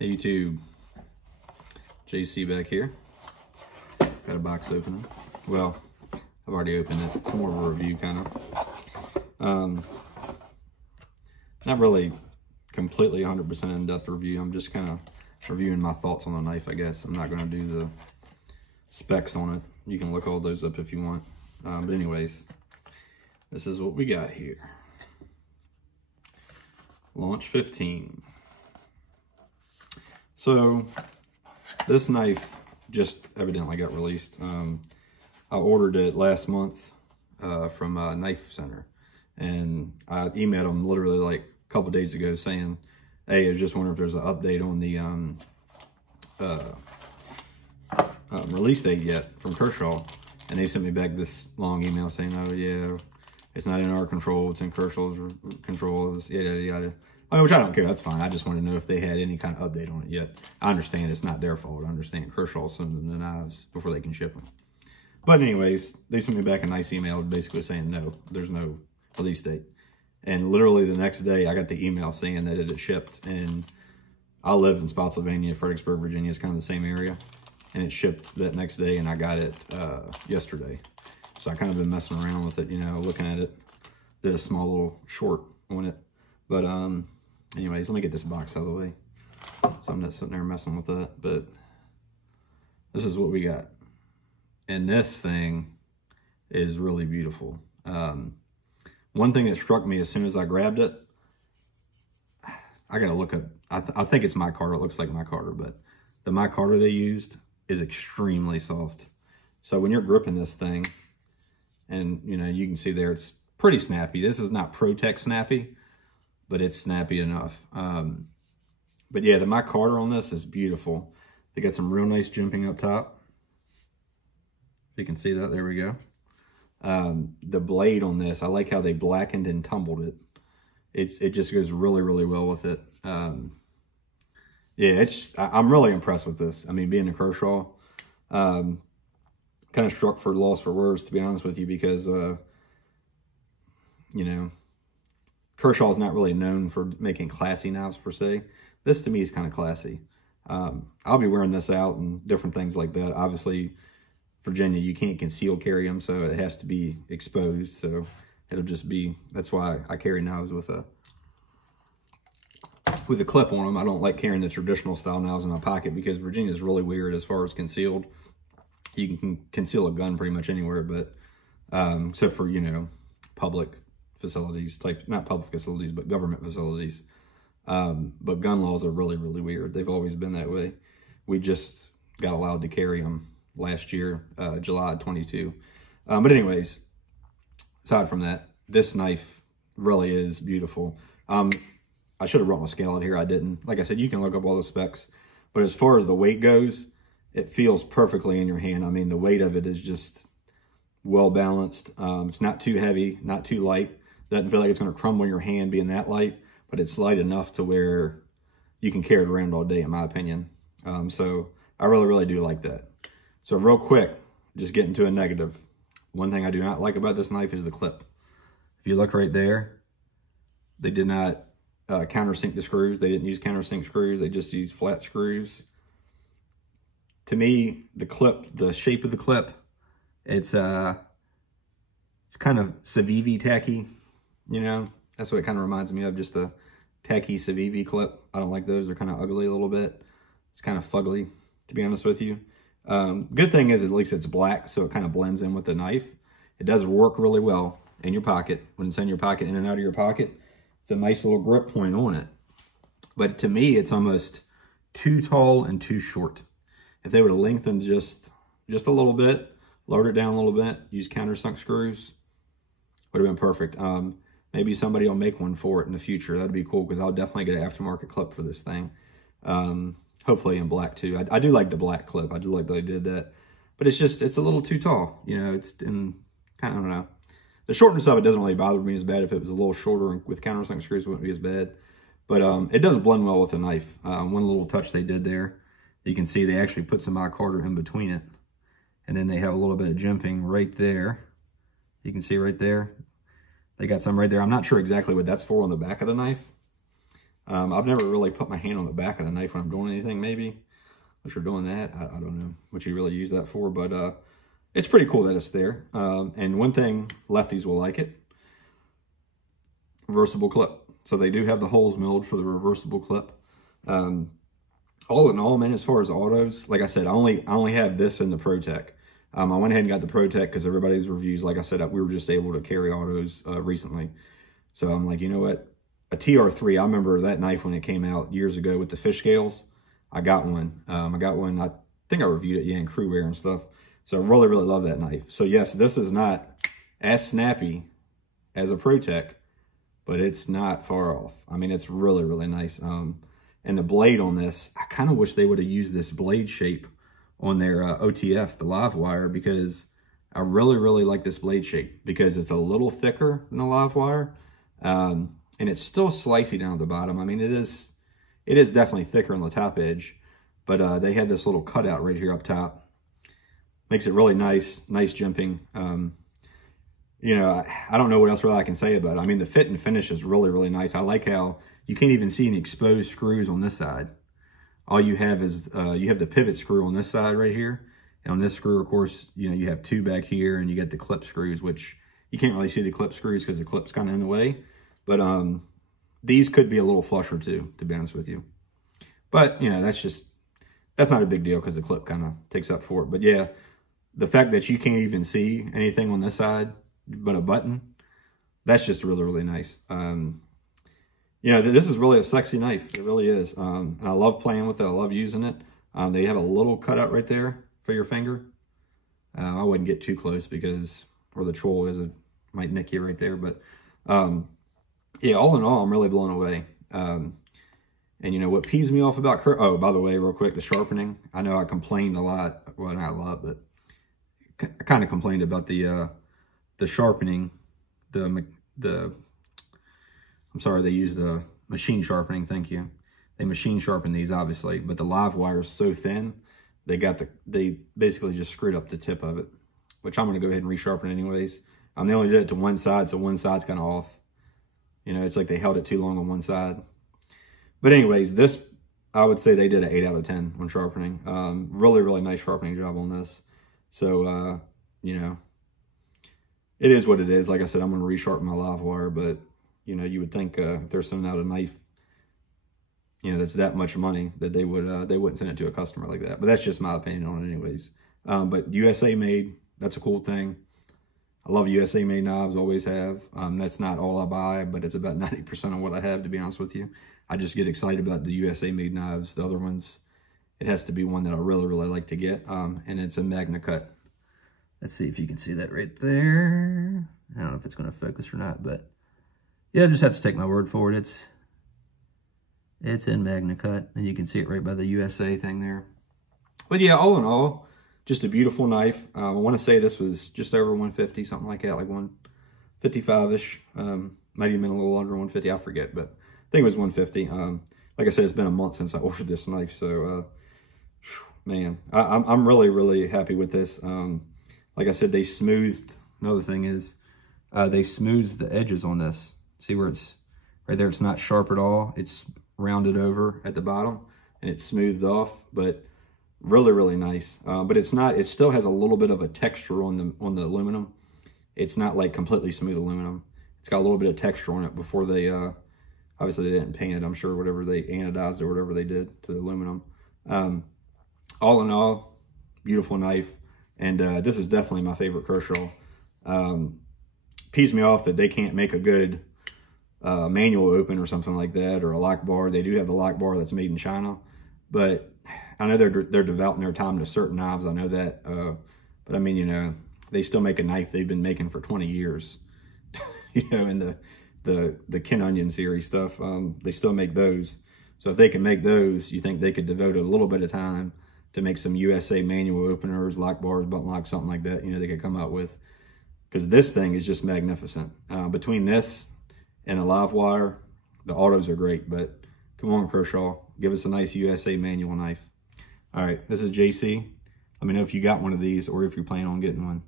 Hey YouTube, JC back here. Got a box opening. Well, I've already opened it. It's more of a review kind of. Not really completely 100% in-depth review. I'm just kind of reviewing my thoughts on the knife, I guess. I'm not going to do the specs on it. You can look all those up if you want. But anyways, this is what we got here. Launch 15. So this knife just evidently got released. I ordered it last month from Knife Center, and I emailed them literally like a couple days ago saying, hey, I was just wondering if there's an update on the release date yet from Kershaw. And they sent me back this long email saying, oh yeah, it's not in our control, it's in Kershaw's control, it's yada yada. I mean, which I don't care, that's fine. I just want to know if they had any kind of update on it yet. I understand it's not their fault. I understand Kershaw sends them the knives before they can ship them. But anyways, they sent me back a nice email basically saying, no, there's no release date. And literally the next day, I got the email saying that it had shipped. And I live in Spotsylvania, Fredericksburg, Virginia. It's kind of the same area. And it shipped that next day, and I got it yesterday. So I kind of been messing around with it, you know, looking at it. Did a small little short on it. But anyways, let me get this box out of the way. So I'm not sitting there messing with that. But this is what we got. And this thing is really beautiful. One thing that struck me as soon as I grabbed it, I gotta look up, I think it's micarta. It looks like micarta, but the micarta they used is extremely soft. So when you're gripping this thing, and you know, you can see there, it's pretty snappy. This is not ProTech snappy, but it's snappy enough. But yeah, the micarta on this is beautiful. They got some real nice jimping up top. You can see that, there we go. The blade on this, I like how they blackened and tumbled it. It just goes really, really well with it. Yeah, I'm really impressed with this. I mean, being a Kershaw, kind of struck for loss for words, to be honest with you, because, you know, Kershaw is not really known for making classy knives per se. This to me is kind of classy. I'll be wearing this out and different things like that. Obviously, Virginia, you can't conceal carry them, so it has to be exposed. So it'll just be, that's why I carry knives with a clip on them. I don't like carrying the traditional style knives in my pocket because Virginia is really weird as far as concealed. You can conceal a gun pretty much anywhere, but except for, you know, public facilities type, not public facilities, but government facilities. But gun laws are really, really weird. They've always been that way. We just got allowed to carry them last year, July 22. But anyways, aside from that, this knife really is beautiful. I should have brought my scale out here. I didn't. Like I said, you can look up all the specs. But as far as the weight goes, it feels perfectly in your hand. I mean, the weight of it is just well balanced. It's not too heavy, not too light. Doesn't feel like it's going to crumble in your hand being that light. But it's light enough to where you can carry it around all day, in my opinion. So I really, really do like that. So real quick, just getting to a negative. One thing I do not like about this knife is the clip. If you look right there, they did not countersink the screws. They didn't use countersink screws. They just used flat screws. To me, the clip, the shape of the clip, it's kind of Civivi tacky, you know? That's what it kind of reminds me of, just a tacky Civivi clip. I don't like those. They're kind of ugly a little bit. It's kind of fugly, to be honest with you. Good thing is at least it's black, so it kind of blends in with the knife. It does work really well in your pocket. When it's in your pocket, in and out of your pocket, it's a nice little grip point on it. But to me, it's almost too tall and too short. If they would have lengthened just a little bit, lowered it down a little bit, used countersunk screws, would have been perfect. Maybe somebody will make one for it in the future. That'd be cool, because I'll definitely get an aftermarket clip for this thing. Hopefully in black too. I do like the black clip. I do like that they did that. But it's a little too tall. You know, it's in kind of, I don't know. The shortness of it doesn't really bother me as bad. If it was a little shorter with countersunk screws, it wouldn't be as bad. But it does blend well with the knife. One little touch they did there, you can see they actually put some micarta in between it. And then they have a little bit of jimping right there. You can see right there. They got some right there. I'm not sure exactly what that's for on the back of the knife. I've never really put my hand on the back of the knife when I'm doing anything, maybe. If you're doing that, I don't know what you really use that for, but it's pretty cool that it's there. And one thing, lefties will like it, reversible clip. So they do have the holes milled for the reversible clip. All in all, man, as far as autos, like I said, I only have this in the ProTech. I went ahead and got the ProTech because everybody's reviews, like I said, we were just able to carry autos recently. So I'm like, you know what? A TR3, I remember that knife when it came out years ago with the fish scales. I got one. I think I reviewed it, yeah, in crew wear and stuff. So I really, really love that knife. So yes, this is not as snappy as a ProTech, but it's not far off. I mean, it's really, really nice. And the blade on this, I kind of wish they would have used this blade shape on their OTF, the live wire, because I really, really like this blade shape because it's a little thicker than the live wire. And it's still slicey down at the bottom. I mean, it is definitely thicker on the top edge, but they had this little cutout right here up top. Makes it really nice jimping. You know, I don't know what else really I can say about it. I mean, the fit and finish is really, really nice. I like how you can't even see any exposed screws on this side. All you have is, you have the pivot screw on this side right here. And on this screw, of course, you know, you have two back here and you get the clip screws, which you can't really see the clip screws because the clip's kind of in the way. But these could be a little flusher too, to be honest with you. But, you know, that's not a big deal because the clip kind of takes up for it. But yeah, the fact that you can't even see anything on this side but a button, that's just really, really nice. You know, this is really a sexy knife. It really is. And I love playing with it. I love using it. They have a little cutout right there for your finger. I wouldn't get too close because where the troll is, it might nick you right there. But yeah, all in all, I'm really blown away. And you know, what pees me off about oh, by the way, real quick, the sharpening. I know I complained a lot. Well, not a lot, but I kind of complained about the sharpening. I'm sorry, they use the machine sharpening, thank you. They machine sharpen these, obviously, but the live wire is so thin, they basically just screwed up the tip of it, which I'm gonna go ahead and resharpen anyways. They only did it to one side, so one side's kind of off. You know, it's like they held it too long on one side. But anyways, this, I would say they did an 8 out of 10 on sharpening. Really, really nice sharpening job on this. So, you know, it is what it is. Like I said, I'm gonna resharpen my live wire, but you know, you would think if they're sending out a knife, you know, that's that much money, that they wouldn't send it to a customer like that. But that's just my opinion on it anyways. But USA made, that's a cool thing. I love USA made knives, always have. That's not all I buy, but it's about 90% of what I have, to be honest with you. I just get excited about the USA made knives. The other ones, it has to be one that I really, really like to get. And it's a Magna Cut. Let's see if you can see that right there. I don't know if it's going to focus or not, but yeah, I just have to take my word for it. It's in Magna Cut, and you can see it right by the USA thing there. But yeah, all in all, just a beautiful knife. I want to say this was just over 150, something like that, like 155-ish. Might even been a little under 150, I forget, but I think it was 150. Like I said, it's been a month since I ordered this knife, so man, I'm really, really happy with this. Like I said, they smoothed. Another thing is, they smoothed the edges on this. See where it's right there? It's not sharp at all. It's rounded over at the bottom and it's smoothed off, but really, really nice. But it's not, it still has a little bit of a texture on the aluminum. It's not like completely smooth aluminum. It's got a little bit of texture on it before they, obviously they didn't paint it, I'm sure, whatever they anodized or whatever they did to the aluminum. All in all, beautiful knife. And this is definitely my favorite Kershaw. Pees me off that they can't make a good manual open or something like that, or a lock bar. They do have the lock bar that's made in China, but I know they're devoting their time to certain knives. I know that, but I mean, you know, they still make a knife they've been making for 20 years. You know, in the Ken Onion series stuff, they still make those. So if they can make those, you think they could devote a little bit of time to make some USA manual openers, lock bars, button locks, something like that. You know, they could come up with, because this thing is just magnificent. Between this and the live wire, the autos are great, but come on, Kershaw, give us a nice USA manual knife. All right, this is JC. Let me know if you got one of these or if you're planning on getting one.